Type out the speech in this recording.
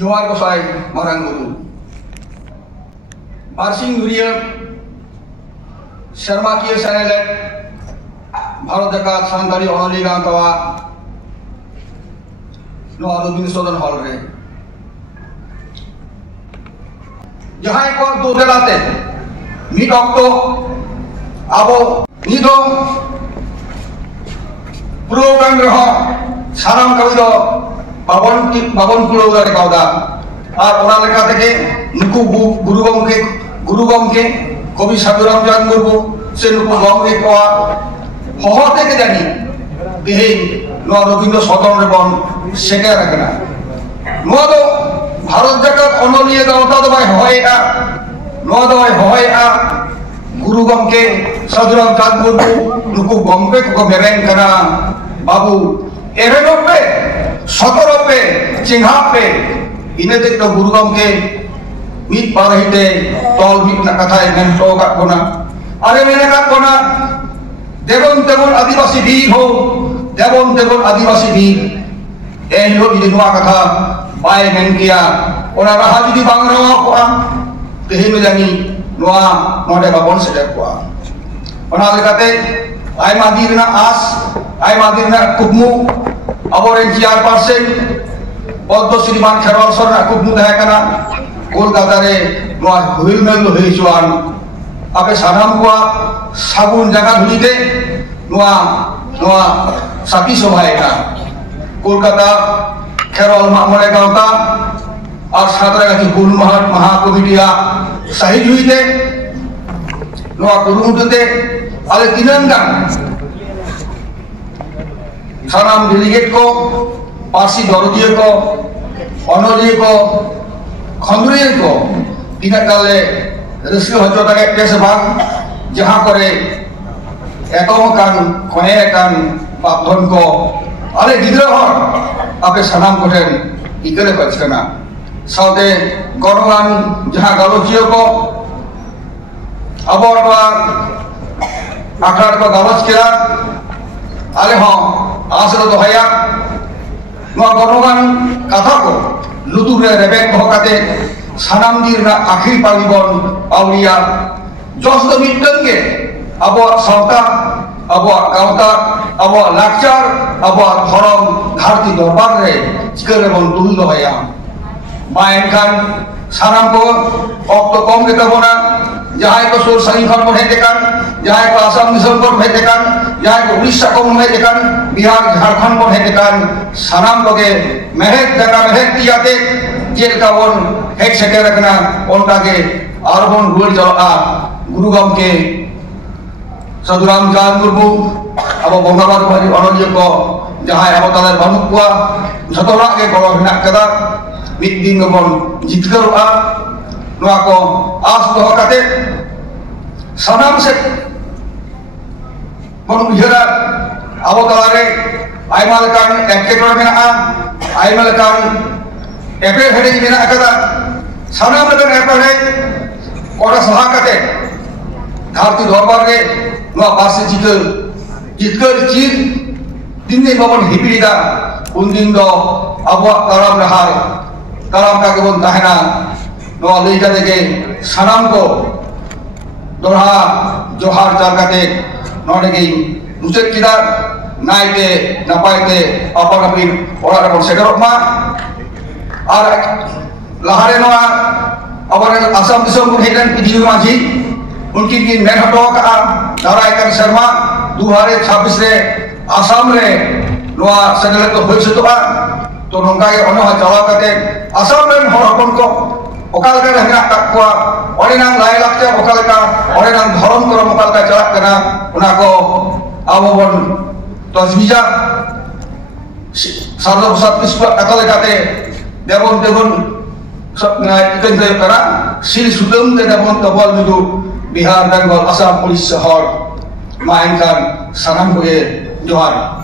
Johar Gosai Marang Guru Barsing Duriya Sharma Kiya Sanelet Bharat Jakat Santali Onoli Gantawa No Arubin Sodan Hall Re Jahai ko do delate mid okto abo nido program reho saram kawi do babon pulo dare kauda ar ona leka teke nuku guru gomke kobi sadhuram jan murmu se nuku gomke ko hoho teke jani behin no Robindra Sodon rebon seka rakena no do Bharat Jakat Onoliya Gawta do bai hoya no do bai hoya guru gomke sadhuram jan murmu nuku gomke ko beben kana babu erenope sotorope cinghape ini tek do guru gomke mit parahite tol mit na katha en to kat kona are mene kat kona devon adivasi bir ho devon adivasi bir ei lo idi noa katha bai men kia ona raha judi bang rawa ko tehin jani noa node babon seder ko ona lekate ai madirna as ai madirna kubmu aboren chairperson Padma Shriman Kherwal Sorna kubmu tahe kana Kolkata re noa huilmel lo heichuan ape sanam ko sagun jaga dhulite noa saki sobhae ka Kolkata Kherwal Mamore Gawta ar Satragati Gul Maha Committee sahij huite noa kurumudute ale tinangan sanam delegate ko parsi dorodiya ko onoliya ko khondriya ko tinat kale reski hojo tage kese bang jaha kore etokan konekan babdon ko ale gidra hor ape sanam koten ikale kachkana saute gorogan jaha galojiya ko abor akar ko galoch kira ale ho asro dohaya no gorogan katha ko lutur re rebek bhokate sanam dirna akhir palibon pauliya jos do mittange abo sauta abo gauta abo lakchar abo dhorom dharti dorbar re chikare bon tul dohaya main kan sanam ko okto kom ke tabona jahai ko sur sankhon ko hetekan jahai ko asam mission ko hetekan jahai ko Odisha ko hetekan Bihar Jharkhand ko hetekan sanam ko ke mehet jaga mehet tiyate jel ka bon hek seker rakna onta ke arbon ruol jala guru gomke sadhuram jan murmu abo bongabad bari onoliya ko jahai abo talar banuk ko jotora ke goro hinak kada mid din bon jitkaroa noa ko as doho kate sanam se bon ujhara abo talare aimal kan ekekor mena aimal kan epe hede mena kada sanam lekan epe hede kora saha kate dharti dorbar re noa parse jitkar chir din babon hibirida undin do abo taram rahar taram ka ke bon tahena noa leja deke sanam ko dorha johar jargate node ge mucet kida naite napaite apar apin ora rabon segarok ma ar lahare noa abar asam disom kun hedan pidiu maji unkin ki men hato ka darai kan sharma 2026 re asam re noa senelet ko hoise to to nongka ge ono ha jawa kate asam ren hor hopon ko okal ka hena tak ko ore nang lai lakte okal ka ore nang dhorom korom okal ka jalak kana ona ko abon tajwiza sardo sat iswa katal kate devon ikan te kara sil sudam te devon tabal midu Bihar Bengal Assam Police Shahar mainkan sanam ko ye johar